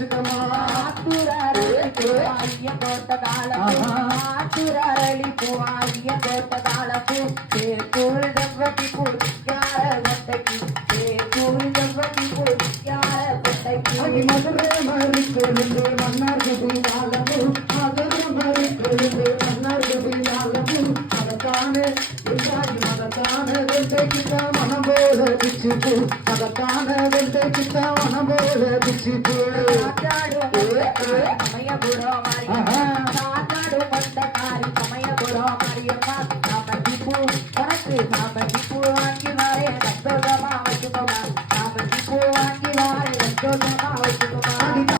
வச்சுக்கமா ஐய கோட்ட காலி பூவாய கோட்ட காலப்பூ கூழ் செவ்வட்டி குடிக்கார கொட்டைக்கு கூழ் செவ்வட்டி குடிக்கார கொட்டைக்கு மதுரை மறி கொழுந்து மன்னார் குடி நாளமு மதுரை மறி கொழுந்து மன்னார் குடி நாளமு அதற்கான வெண்டைக்கிட்ட மனம் போல பிச்சுப்பு அதற்கான வெண்டைக்கிட்ட மனம் போல பிச்சுப்பு சமய புறோ மாறி கொண்ட காரி சமய